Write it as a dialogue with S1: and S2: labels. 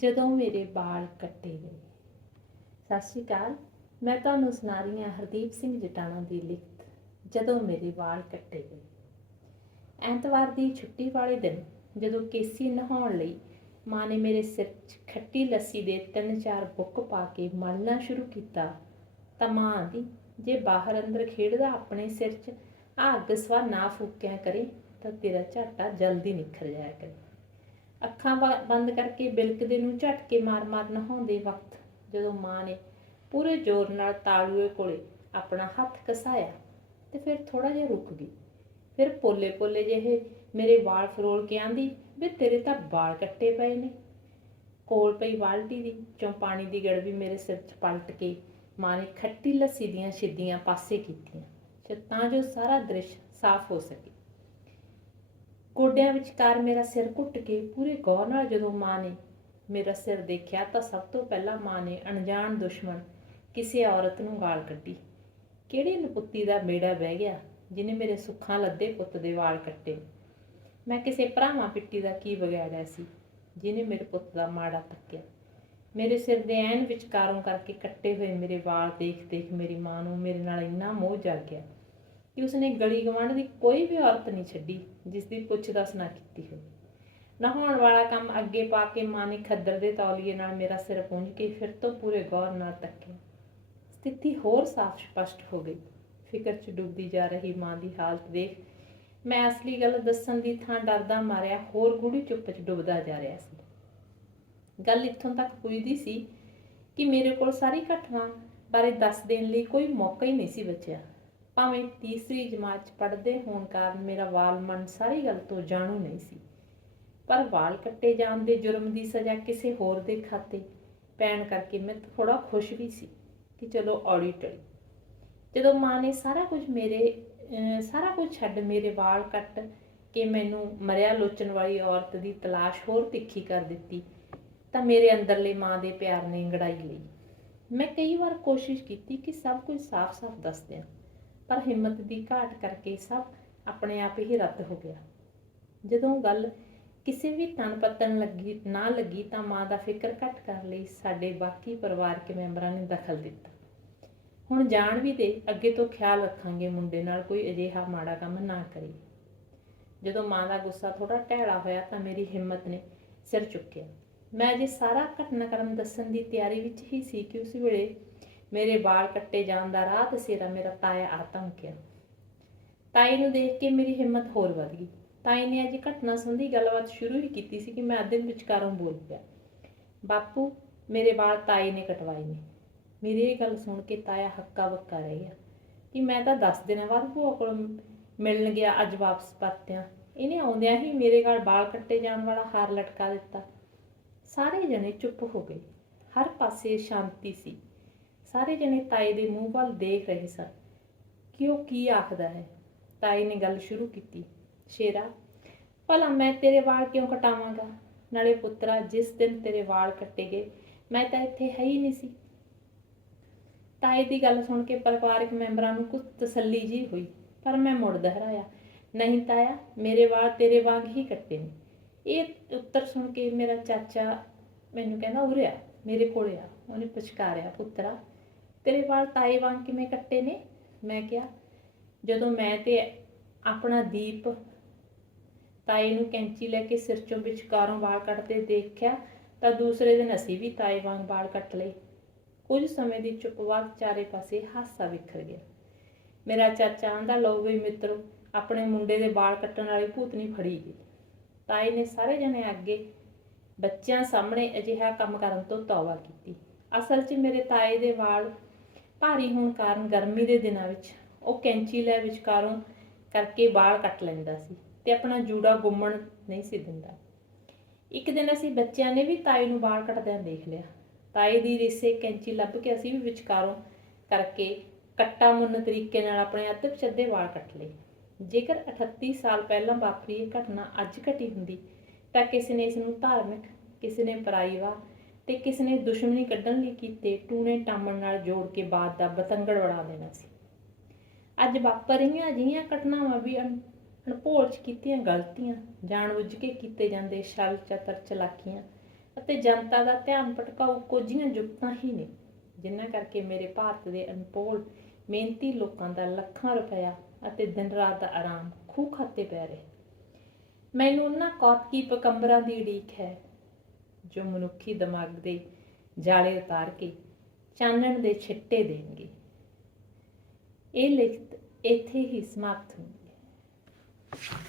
S1: ਜਦੋਂ ਮੇਰੇ ਬਾਲ ਕੱਟੇ ਗਏ। ਸਤਿ ਸ਼੍ਰੀ ਅਕਾਲ। ਮੈਂ ਤੁਹਾਨੂੰ ਸੁਣਾ ਰਹੀ ਹਾਂ ਹਰਦੀਪ ਸਿੰਘ ਜਟਾਣਾ ਦੀ ਲਿਖਤ, ਜਦੋਂ ਮੇਰੇ ਵਾਲ ਕੱਟੇ ਗਏ। ਐਤਵਾਰ ਦੀ ਛੁੱਟੀ ਵਾਲੇ ਦਿਨ ਜਦੋਂ ਕੇਸੀ ਨਹਾਉਣ ਲਈ ਮਾਂ ਨੇ ਮੇਰੇ ਸਿਰ 'ਚ ਖੱਟੀ ਲੱਸੀ ਦੇ ਤਿੰਨ ਚਾਰ ਬੁੱਕ ਪਾ ਕੇ ਮਲਣਾ ਸ਼ੁਰੂ ਕੀਤਾ, ਤਾਂ ਮਾਂ ਆਂਦੀ ਜੇ ਬਾਹਰ ਅੰਦਰ ਖੇਡਦਾ ਆਪਣੇ ਸਿਰ 'ਚ ਆ ਅੱਗ ਸਵਾ ਨਾ ਫੂਕਿਆ ਕਰੇ, ਤਾਂ ਤੇਰਾ ਝਾਟਾ ਜਲਦੀ ਨਿਖਰ ਜਾਇਆ ਕਰੇ। ਅੱਖਾਂ ਬ- ਬੰਦ ਕਰਕੇ ਬਿਲਕਦੇ ਨੂੰ ਝਟਕੇ ਮਾਰ-ਮਾਰ ਨਹਾਉਂਦੇ ਵਕਤ ਜਦੋਂ ਮਾਂ ਨੇ ਪੂਰੇ ਜ਼ੋਰ ਨਾਲ ਤਾਲੂਏ ਕੋਲੇ ਆਪਣਾ ਹੱਥ ਕਸਾਇਆ ਤੇ ਫਿਰ ਥੋੜਾ ਜਿਹਾ ਰੁਕ ਗਈ। ਫਿਰ ਪੋਲੇ-ਪੋਲੇ ਜਿਹੇ ਮੇਰੇ ਵਾਲ ਫਰੋਲ ਕੇ ਆਂਦੀ ਵੀ ਤੇਰੇ ਤਾਂ ਵਾਲ ਕੱਟੇ ਪਏ ਨੇ। ਕੋਲ ਪਈ ਬਾਲਟੀ ਦੀ ਚੋਂ ਪਾਣੀ ਦੀ ਗੜਵੀ ਮੇਰੇ ਸਿਰ 'ਚ ਪਲਟ ਕੇ ਮਾਂ ਨੇ ਖੱਟੀ ਲੱਸੀ ਦੀਆਂ ਛਿੱਦੀਆਂ ਪਾਸੇ ਕੀਤੀਆਂ। ਤਾਂ ਜੋ ਸਾਰਾ ਦ੍ਰਿਸ਼ ਸਾਫ਼ ਹੋ ਸਕੇ। ਗੋਡਿਆਂ ਵਿਚਕਾਰ ਮੇਰਾ ਸਿਰ ਘੁੱਟ ਕੇ ਪੂਰੇ ਗੌਰ ਨਾਲ ਜਦੋਂ ਮਾਂ ਨੇ ਮੇਰਾ ਸਿਰ ਦੇਖਿਆ ਤਾਂ ਸਭ ਤੋਂ ਪਹਿਲਾਂ ਮਾਂ ਨੇ ਅਣਜਾਣ ਦੁਸ਼ਮਣ ਕਿਸੇ ਔਰਤ ਨੂੰ ਗਾਲ ਕੱਢੀ। ਕਿਹੜੀ ਨਪੁੱਤੀ ਦਾ ਮੇੜਾ ਬਹਿ ਗਿਆ ਜਿਨੇ ਮੇਰੇ ਸੁੱਖਾਂ ਲੱਦੇ ਪੁੱਤ ਦੇ ਵਾਲ ਕੱਟੇ? ਮੈਂ ਕਿਸੇ ਭਰਾਵਾਂ ਪਿੱਟੀ ਦਾ ਕੀ ਵਿਗਾੜਿਆ ਸੀ ਜਿਨੇ ਮੇਰੇ ਪੁੱਤ ਦਾ ਮਾੜਾ ਤੱਕਿਆ? ਮੇਰੇ ਸਿਰ ਦੇ ਐਨ ਵਿਚਕਾਰੋਂ ਕਰਕੇ ਕੱਟੇ ਹੋਏ ਮੇਰੇ ਵਾਲ ਦੇਖ ਦੇਖ ਮੇਰੀ ਮਾਂ ਨੂੰ ਮੇਰੇ ਨਾਲ ਇੰਨਾ ਮੋਹ ਜਾਗ ਗਿਆ ਕਿ ਉਸਨੇ ਗਲੀ ਗਵਾਂਢ ਦੀ ਕੋਈ ਵੀ ਔਰਤ ਨਹੀਂ ਛੱਡੀ, ਜਿਸ ਦੀ ਪੁੱਛ ਦੱਸ ਨਾ ਕੀਤੀ ਹੋਵੇ। ਨਹਾਉਣ ਵਾਲਾ ਕੰਮ ਅੱਗੇ ਪਾ ਕੇ ਮਾਂ ਨੇ ਖੱਦਰ ਦੇ ਤੌਲੀਏ ਨਾਲ ਮੇਰਾ ਸਿਰ ਪੂੰਝ ਕੇ ਫਿਰ ਤੋਂ ਪੂਰੇ ਗੌਰ ਨਾਲ ਤੱਕਿਆ। ਸਥਿਤੀ ਹੋਰ ਸਾਫ਼ ਸਪਸ਼ਟ ਹੋ ਗਈ। ਫਿਕਰ 'ਚ ਡੁੱਬਦੀ ਜਾ ਰਹੀ ਮਾਂ ਦੀ ਹਾਲਤ ਦੇਖ ਮੈਂ ਅਸਲੀ ਗੱਲ ਦੱਸਣ ਦੀ ਥਾਂ ਡਰਦਾ ਮਾਰਿਆ, ਹੋਰ ਗੂੜੀ ਚੁੱਪ 'ਚ ਡੁੱਬਦਾ ਜਾ ਰਿਹਾ ਸੀ। ਗੱਲ ਇੱਥੋਂ ਤੱਕ ਪੁੱਜਦੀ ਸੀ ਕਿ ਮੇਰੇ ਕੋਲ ਸਾਰੀ ਘਟਨਾ ਬਾਰੇ ਦੱਸ ਦੇਣ ਲਈ ਕੋਈ ਮੌਕਾ ਹੀ ਨਹੀਂ ਸੀ ਬਚਿਆ। ਭਾਵੇਂ ਤੀਸਰੀ ਜਮਾਤ 'ਚ ਪੜ੍ਹਦੇ ਹੋਣ ਕਾਰਨ ਮੇਰਾ ਵਾਲ ਮਨ ਸਾਰੀ ਗੱਲ ਤੋਂ ਜਾਣੂ ਨਹੀਂ ਸੀ। ਪਰ ਵਾਲ ਕੱਟੇ ਜਾਣ ਦੇ ਜੁਰਮ ਦੀ ਸਜ਼ਾ ਕਿਸੇ ਹੋਰ ਦੇ ਖਾਤੇ ਪੈਣ ਕਰਕੇ ਮੈਂ ਥੋੜਾ ਖੁਸ਼ ਵੀ ਸੀ ਕਿ ਚਲੋ ਔੜੀ ਟਲੀ। ਜਦੋਂ ਮਾਂ ਨੇ ਸਾਰਾ ਕੁਝ ਮੇਰੇ ਸਾਰਾ ਕੁਝ ਛੱਡ ਮੇਰੇ ਵਾਲ ਕੱਟ ਕੇ ਮੈਨੂੰ ਮਰਿਆ ਲੋਚਣ ਵਾਲੀ ਔਰਤ ਦੀ ਤਲਾਸ਼ ਹੋਰ ਤਿੱਖੀ ਕਰ ਦਿੱਤੀ, ਤਾਂ ਮੇਰੇ ਅੰਦਰਲੇ ਮਾਂ ਦੇ ਪਿਆਰ ਨੇ ਗੜਾਈ ਲਈ। ਮੈਂ ਕਈ ਵਾਰ ਕੋਸ਼ਿਸ਼ ਕੀਤੀ ਕਿ ਸਭ ਕੁਝ ਸਾਫ਼-ਸਾਫ਼ ਦੱਸ ਦਿਆਂ। ਪਰ ਹਿੰਮਤ ਦੀ ਘਾਟ ਕਰਕੇ ਸਭ ਆਪਣੇ ਆਪ ਹੀ ਰੱਦ ਹੋ ਗਿਆ। ਜਦੋਂ ਗੱਲ ਕਿਸੇ ਵੀ ਤਨ ਪੱਤਣ ਲੱਗੀ, ਨਾ ਲੱਗੀ ਤਾਂ ਮਾਂ ਦਾ ਫਿਕਰ ਘੱਟ ਕਰ ਲਈ ਸਾਡੇ ਬਾਕੀ ਪਰਿਵਾਰਕ ਮੈਂਬਰਾਂ ਨੇ ਦਖਲ ਦਿੱਤਾ। ਹੁਣ ਜਾਣ ਵੀ ਦੇ, ਅੱਗੇ ਤੋਂ ਖਿਆਲ ਰੱਖਾਂਗੇ ਮੁੰਡੇ ਨਾਲ ਕੋਈ ਅਜਿਹਾ ਮਾੜਾ ਕੰਮ ਨਾ ਕਰੇ ਜਦੋਂ ਮਾਂ ਦਾ ਗੁੱਸਾ ਥੋੜਾ ਟਹਿਲਾ ਹੋਇਆ ਤਾਂ ਮੇਰੀ ਹਿੰਮਤ ਨੇ ਸਿਰ ਚੁੱਕਿਆ। ਮੈਂ ਜੇ ਸਾਰਾ ਘਟਨਾਕ੍ਰਮ ਦੱਸਣ ਦੀ ਤਿਆਰੀ ਵਿੱਚ ਹੀ ਸੀ ਕਿ ਉਸ ਵੇਲੇ ਮੇਰੇ ਵਾਲ ਕੱਟੇ ਜਾਣ ਦਾ ਰਾਹ ਤੇ ਦਸੇਰਾ ਮੇਰਾ ਤਾਇਆ ਆ ਧਮਕਿਆ ਤਾਈ ਨੂੰ ਦੇਖ ਕੇ ਮੇਰੀ ਹਿੰਮਤ ਹੋਰ ਵਧ ਗਈ। ਤਾਈ ਨੇ ਅੱਜ ਘਟਨਾ ਸੰਬੰਧੀ ਗੱਲਬਾਤ ਸ਼ੁਰੂ ਹੀ ਕੀਤੀ ਸੀ ਕਿ ਮੈਂ ਅੱਧੇ ਵਿਚਕਾਰੋਂ ਬੋਲ ਪਿਆ। ਬਾਪੂ, ਮੇਰੇ ਵਾਲ ਤਾਈ ਨੇ ਕਟਵਾਏ ਨੇ। ਮੇਰੀ ਇਹ ਗੱਲ ਸੁਣ ਕੇ ਤਾਇਆ ਹੱਕਾ ਬੱਕਾ ਰਹਿ ਗਿਆ ਕਿ ਮੈਂ ਤਾਂ 10 ਦਿਨਾਂ ਬਾਅਦ ਭੂਆ ਕੋਲ ਮਿਲਣ ਗਿਆ, ਅੱਜ ਵਾਪਸ ਪਰਤਿਆਂ। ਇਹਨੇ ਆਉਂਦਿਆਂ ਹੀ ਮੇਰੇ ਨਾਲ ਵਾਲ ਕੱਟੇ ਜਾਣ ਵਾਲਾ ਹਾਰ ਲਟਕਾ ਦਿੱਤਾ। ਸਾਰੇ ਜਣੇ ਚੁੱਪ ਹੋ ਗਏ। ਹਰ ਪਾਸੇ ਸ਼ਾਂਤੀ ਸੀ। ਸਾਰੇ ਜਣੇ ਤਾਏ ਦੇ ਮੂੰਹ ਵੱਲ ਦੇਖ ਰਹੇ ਸਨ। ਕਿ ਉਹ ਕੀ ਆਖਦਾ ਹੈ? ਤਾਈ ਨੇ ਗੱਲ ਸ਼ੁਰੂ ਕੀਤੀ। ਸ਼ੇਰਾ, ਭਲਾ ਮੈਂ ਤੇਰੇ ਵਾਲ ਕਿਉਂ ਕਟਾਵਾਂਗਾ? ਨਾਲੇ ਪੁੱਤਰਾ, ਜਿਸ ਦਿਨ ਤੇਰੇ ਵਾਲ ਕੱਟੇ ਗਏ ਮੈਂ ਤਾਂ ਇੱਥੇ ਹੈ ਹੀ ਨਹੀਂ ਸੀ। ਤਾਏ ਦੀ ਗੱਲ ਸੁਣ ਕੇ ਪਰਿਵਾਰਕ ਮੈਂਬਰਾਂ ਨੂੰ ਕੁਝ ਤਸੱਲੀ ਜੀ ਹੋਈ, ਪਰ ਮੈਂ ਮੁੜ ਦੁਹਰਾਇਆ, ਨਹੀਂ ਤਾਇਆ, ਮੇਰੇ ਵਾਲ ਤੇਰੇ ਵਾਂਗ ਹੀ ਕੱਟੇ ਨੇ। ਇਹ ਉੱਤਰ ਸੁਣ ਕੇ ਮੇਰਾ ਚਾਚਾ ਮੈਨੂੰ ਕਹਿੰਦਾ, ਉਰੇ ਆ, ਮੇਰੇ ਕੋਲ ਆ। ਉਹਨੇ ਪੁਚਕਾਰਿਆ, ਪੁੱਤਰਾ ਤੇਰੇ ਵਾਲ ਤਾਏ ਵਾਂਗ ਕਿਵੇਂ ਕੱਟੇ ਨੇ? ਮੈਂ ਕਿਹਾ, ਜਦੋਂ ਮੈਂ ਤੇ ਆਪਣਾ ਦੀਪ ਤਾਏ ਨੂੰ ਕੈਂਚੀ ਲੈ ਕੇ ਸਿਰ ਚੋਂ ਵਿਚਕਾਰੋਂ ਵਾਲ ਕੱਟਦੇ ਦੇਖਿਆ, ਤਾਂ ਦੂਸਰੇ ਦਿਨ ਅਸੀਂ ਵੀ ਤਾਏ ਵਾਂਗ ਵਾਲ ਕੱਟ ਲਏ। ਕੁਝ ਸਮੇਂ ਦੀ ਚੁੱਪ ਬਾਅਦ ਚਾਰੇ ਪਾਸੇ ਹਾਸਾ ਵਿਖਰ ਗਿਆ। ਮੇਰਾ ਚਾਚਾ ਆਂਦਾ ਲਓ ਵੀ ਮਿੱਤਰੋ, ਆਪਣੇ ਮੁੰਡੇ ਦੇ ਵਾਲ ਕੱਟਣ ਵਾਲੀ ਭੂਤਨੀ ਫੜੀ ਗਈ। ਤਾਏ ਨੇ ਸਾਰੇ ਜਣੇ ਅੱਗੇ ਬੱਚਿਆਂ ਸਾਹਮਣੇ ਅਜਿਹਾ ਕੰਮ ਕਰਨ ਤੋਂ ਤੌਬਾ ਕੀਤੀ। ਅਸਲ 'ਚ ਮੇਰੇ ਤਾਏ ਦੇ ਵਾਲ ਭਾਰੀ ਹੋਣ ਕਾਰਨ ਗਰਮੀ ਦੇ ਦਿਨਾਂ ਵਿੱਚ ਉਹ ਕੈਂਚੀ ਲੈ ਵਿਚਕਾਰੋਂ ਕਰਕੇ ਵਾਲ ਕੱਟ ਲੈਂਦਾ ਸੀ ਤੇ ਆਪਣਾ ਜੂੜਾ ਗੁੰਮਣ ਨਹੀਂ ਸੀ ਦਿੰਦਾ। ਇੱਕ ਦਿਨ ਅਸੀਂ ਬੱਚਿਆਂ ਨੇ ਵੀ ਤਾਈ ਨੂੰ ਵਾਲ ਕੱਟਦਿਆਂ ਦੇਖ ਲਿਆ। ਤਾਏ ਦੀ ਰਿਸੇ ਕੈਂਚੀ ਲੱਭ ਕੇ ਅਸੀਂ ਵੀ ਵਿਚਕਾਰੋਂ ਕਰਕੇ ਕੱਟਾ ਮੁੰਨ ਤਰੀਕੇ ਨਾਲ ਆਪਣੇ ਅੱਧੇ ਪਛੱਦੇ ਵਾਲ ਕੱਟ ਲਏ। ਜੇਕਰ 38 ਸਾਲ ਪਹਿਲਾਂ ਵਾਪਰੀ ਇਹ ਘਟਨਾ ਅੱਜ ਘਟੀ ਹੁੰਦੀ ਤਾਂ ਕਿਸੇ ਨੇ ਇਸ ਨੂੰ ਧਾਰਮਿਕ, ਕਿਸੇ ਨੇ ਪਰਾਈਵਾ ਤੇ ਕਿਸੇ ਨੇ ਦੁਸ਼ਮਣੀ ਕੱਢਣ ਲਈ ਕੀਤੇ, ਟੂਣੇ ਟਾਮਣ ਨਾਲ ਜੋੜ ਕੇ ਬਾਤ ਦਾ ਬਤੰਗੜ ਬਣਾ ਦੇਣਾ ਸੀ। ਅੱਜ ਵਾਪਰ ਰਹੀਆਂ ਅਜਿਹੀਆਂ ਘਟਨਾਵਾਂ ਵੀ ਅਣ- ਅਣਭੋਲ 'ਚ ਕੀਤੀਆਂ ਗਲਤੀਆਂ, ਜਾਣਬੁੱਝ ਕੇ ਕੀਤੇ ਜਾਂਦੇ ਛਲ ਚਤਰ ਚਲਾਕੀਆਂ ਅਤੇ ਜਨਤਾ ਦਾ ਧਿਆਨ ਭਟਕਾਊ ਕੁਝੀਆਂ ਜੁਗਤਾਂ ਹੀ ਨੇ, ਜਿਨ੍ਹਾਂ ਕਰਕੇ ਮੇਰੇ ਭਾਰਤ ਦੇ ਅਨਪੋਲ ਮਿਹਨਤੀ ਲੋਕਾਂ ਦਾ ਲੱਖਾਂ ਰੁਪਇਆ ਅਤੇ ਦਿਨ ਰਾਤ ਦਾ ਆਰਾਮ ਖੂਹ ਖਾਤੇ ਪੈ ਰਿਹਾ ਮੈਨੂੰ ਉਹਨਾਂ ਕੌਤਕੀ ਪਕੰਬਰਾਂ ਦੀ ਉਡੀਕ ਹੈ ਜੋ ਮਨੁੱਖੀ ਦਿਮਾਗ ਦੇ ਜਾਲੇ ਉਤਾਰ ਕੇ ਚਾਨਣ ਦੇ ਛਿੱਟੇ ਦੇਣਗੇ। ਇਹ ਲਿਖਤ ਇੱਥੇ ਹੀ ਸਮਾਪਤ ਹੁੰਦੀ ਹੈ।